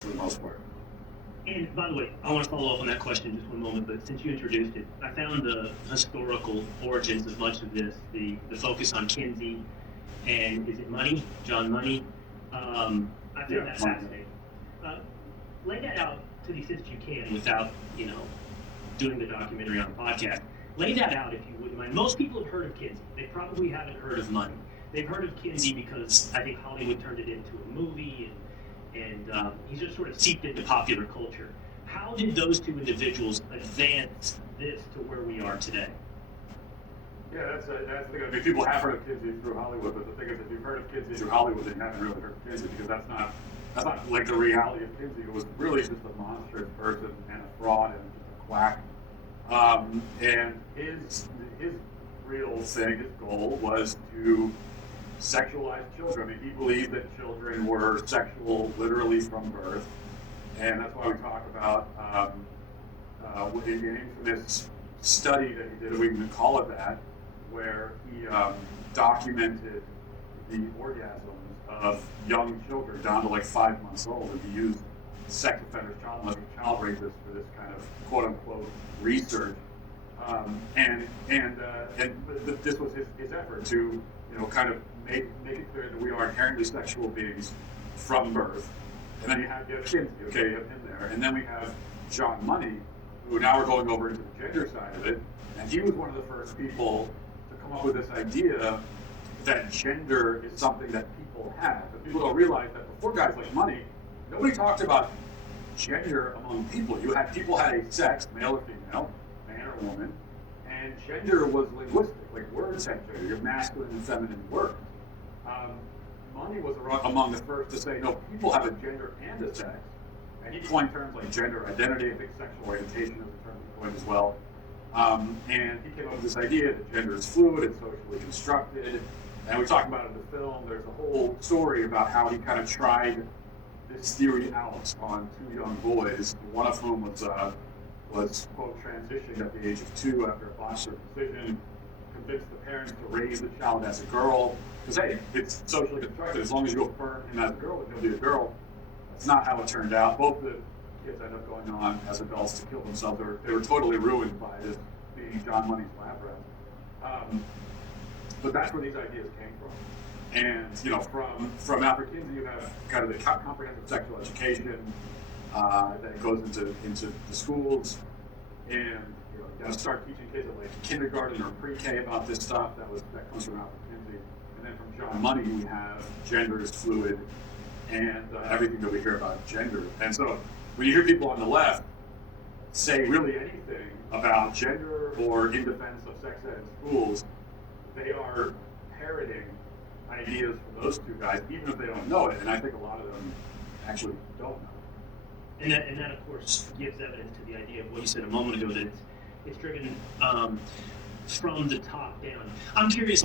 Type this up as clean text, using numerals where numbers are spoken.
for the most part. And by the way, I want to follow up on that question just one moment, but since you introduced it, I found the historical origins of much of this, the focus on Kinsey and is it Money, John Money? I found that fascinating. Lay that out to the extent that you can without, doing the documentary on a podcast. Lay that out if you wouldn't mind. Most people have heard of Kinsey. They probably haven't heard of Money. They've heard of Kinsey because I think Hollywood turned it into a movie and he's just sort of seeped into popular culture. How did those two individuals advance this to where we are today? Yeah, that's the thing. I mean, people have heard of Kinsey through Hollywood, but the thing is, if you've heard of Kinsey through Hollywood, then you haven't really heard of Kinsey, because that's not like the reality of Kinsey. It was really just a monstrous person and a fraud and just a quack. And his real thing, his goal was to sexualize children. I mean, he believed that children were sexual literally from birth, and that's why we talk about an infamous study that he did, we can call it that, where he documented the orgasms of young children down to like 5 months old, and he used sex offenders, child rapists for this kind of quote-unquote research. This was his effort to, kind of make it clear that we are inherently sexual beings from birth. And then you have Kinsey, okay, you have him there. And then we have John Money, who now we're going over into the gender side of it. And he was one of the first people to come up with this idea that gender is something that people have. But people don't realize that before guys like Money, nobody talked about gender among people. People had a sex, male or female, man or woman, and gender was linguistic, like words had gender. You have masculine and feminine words. Money was among the first to say, no, people have a gender and a sex. And he coined terms like gender identity. I think sexual orientation is a term he coined as well. And he came up with this idea that gender is fluid and socially constructed. And we talk about it in the film. There's a whole story about how he kind of tried this theory out on two young boys, one of whom was quote, transitioning at the age of 2 after a botched circumcision, convinced the parents to raise the child as a girl. Because, hey, it's socially constructed. As long as you affirm him as a girl, he'll be a girl. That's not how it turned out. Both the kids ended up going on as adults to kill themselves. They were totally ruined by this being John Money's lab rat. But that's where these ideas came from. And, from Alfred Kinsey, you have kind of the comprehensive sexual education that goes into the schools. And, you got to start teaching kids at like kindergarten or pre-K about this stuff. That comes from Alfred Kinsey. And then from John Money, we have gender is fluid and everything that we hear about gender. And so when you hear people on the left say really anything about gender or in defense of sex ed in schools, they are parroting ideas from those two guys, even if they don't know it. And I think a lot of them actually don't know it. And that of course gives evidence to the idea of what you said a moment ago, that it's driven from the top down. I'm curious.